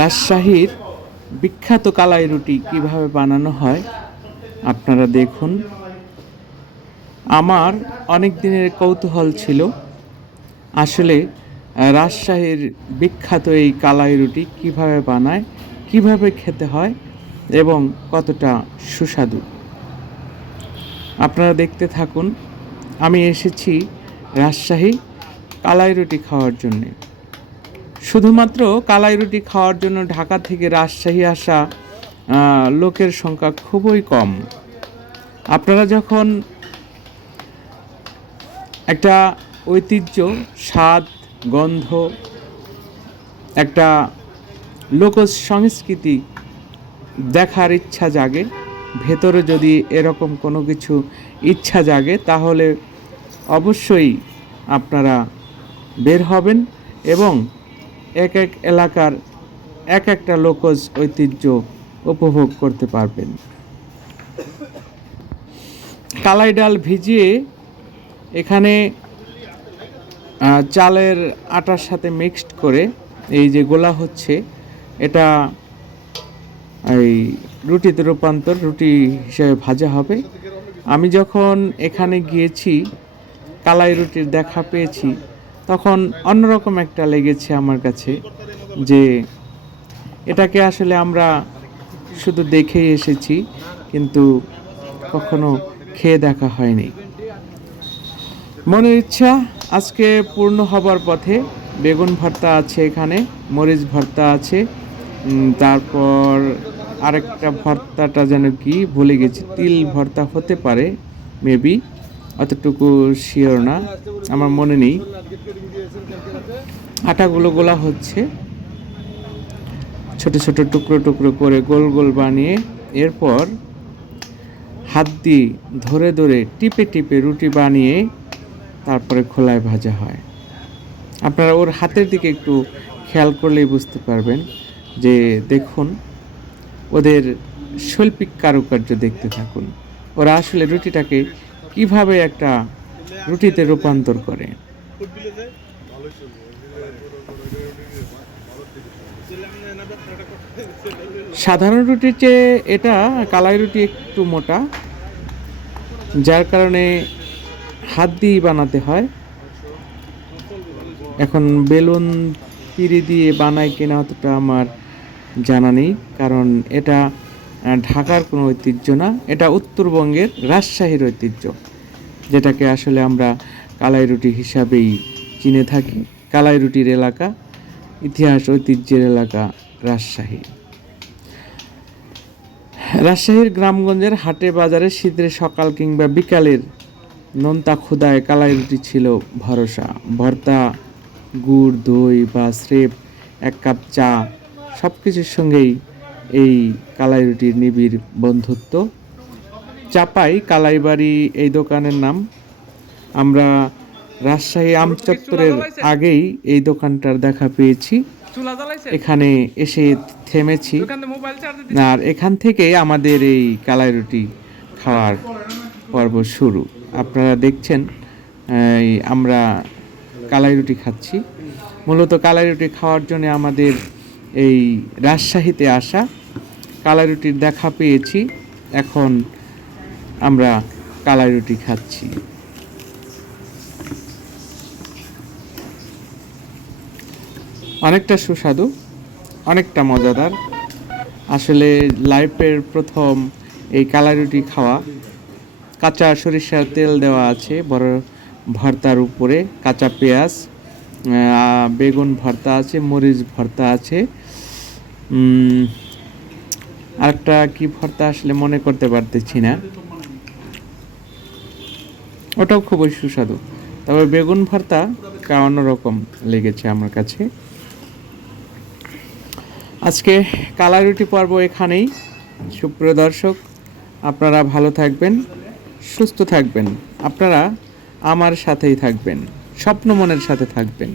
রাজশাহীর বিখ্যাত কালাই রুটি কিভাবে বানানো হয় আপনারা দেখুন। আমার অনেক দিনের কৌতূহল ছিল আসলে রাজশাহীর বিখ্যাত এই কালাই রুটি কিভাবে বানায়, কিভাবে খেতে হয় এবং কতটা সুস্বাদু। আপনারা দেখতে থাকুন। আমি এসেছি রাজশাহী কালাই রুটি খাওয়ার জন্যে। শুধুমাত্র কালাই রুটি খাওয়ার জন্য ঢাকা থেকে রাজশাহী আসা লোকের সংখ্যা খুবই কম। আপনারা যখন একটা ঐতিহ্য, স্বাদ, গন্ধ, একটা লোক সংস্কৃতি দেখার ইচ্ছা জাগে, ভেতরে যদি এরকম কোনো কিছু ইচ্ছা জাগে, তাহলে অবশ্যই আপনারা বের হবেন এবং এক এক এলাকার এক একটা লোকজ ঐতিহ্য উপভোগ করতে পারবেন। কালাই ডাল ভিজিয়ে এখানে চালের আটার সাথে মিক্সড করে এই যে গোলা হচ্ছে, এটা এই রুটিতে রূপান্তর, রুটি হিসেবে ভাজা হবে। আমি যখন এখানে গিয়েছি, কালাই রুটির দেখা পেয়েছি, তখন অন্যরকম একটা লেগেছে আমার কাছে যে এটাকে আসলে আমরা শুধু দেখেই এসেছি, কিন্তু কখনো খেয়ে দেখা হয়নি। মনের ইচ্ছা আজকে পূর্ণ হবার পথে। বেগুন ভর্তা আছে, এখানে মরিচ ভর্তা আছে, তারপর আরেকটা ভর্তাটা যেন কি ভুলে গেছি, তিল ভর্তা হতে পারে মেবি, অতটুকু শিওর না, আমার মনে নেই। আটাগুলো গোলা হচ্ছে ছোট ছোট টুকরো টুকরো করে, গোল গোল বানিয়ে এরপর হাত দিয়ে ধরে ধরে টিপে টিপে রুটি বানিয়ে তারপরে খোলায় ভাজা হয়। আপনারা ওর হাতের দিকে একটু খেয়াল করলেই বুঝতে পারবেন যে দেখুন ওদের শৈল্পিক কারুকার্য দেখতে থাকুন। ওরা আসলে রুটিটাকে কিভাবে একটা রুটিতে রূপান্তর করে। সাধারণ রুটির চেয়ে এটা কালাই রুটি একটু মোটা, যার কারণে হাত দিয়েই বানাতে হয়। এখন বেলুন পিঁড়ি দিয়ে বানায় কিনা অতটা আমার জানা নেই, কারণ এটা ঢাকার কোনো ঐতিহ্য না, এটা উত্তরবঙ্গের রাজশাহীর ঐতিহ্য, যেটাকে আসলে আমরা কালাই রুটি হিসাবেই চিনে থাকি। কালাই রুটির এলাকা, ইতিহাস ঐতিহ্যের এলাকা রাজশাহী। রাজশাহীর গ্রামগঞ্জের হাটে বাজারে শীতের সকাল কিংবা বিকালের নোনতা ক্ষুদায় কালাই রুটি ছিল ভরসা। ভর্তা, গুড়, দই বা স্রেফ এক কাপ চা, সব কিছুর সঙ্গেই এই কালাই রুটির নিবিড় বন্ধুত্ব। চাপাই কালাইবাড়ি এই দোকানের নাম। আমরা রাজশাহী আমচত্বরের আগেই এই দোকানটার দেখা পেয়েছি, এখানে এসে থেমেছি, আর এখান থেকে আমাদের এই কালাই রুটি খাওয়ার পর্ব শুরু। আপনারা দেখছেন আমরা কালাই রুটি খাচ্ছি। মূলত কালাই রুটি খাওয়ার জন্য আমাদের এই রাজশাহীতে আসা। কালাই রুটির দেখা পেয়েছি, এখন আমরা কালাই রুটি খাচ্ছি। অনেকটা সুস্বাদু, অনেকটা মজাদার। আসলে লাইফের প্রথম এই কালাই রুটি খাওয়া। কাঁচা সরিষার তেল দেওয়া আছে বড় ভর্তার উপরে, কাঁচা পেঁয়াজ, বেগুন ভর্তা আছে, মরিচ ভর্তা আছে, আরেকটা কি ভর্তা আসলে মনে করতে পারতেছি না, ওটাও খুবই সুস্বাদু। তবে বেগুন ভর্তা অন্যরকম লেগেছে আমার কাছে। আজকে কালাই রুটি পর্ব এখানেই। সুপ্রিয় দর্শক, আপনারা ভালো থাকবেন, সুস্থ থাকবেন, আপনারা আমার সাথেই থাকবেন, স্বপ্ন মনের সাথে থাকবেন।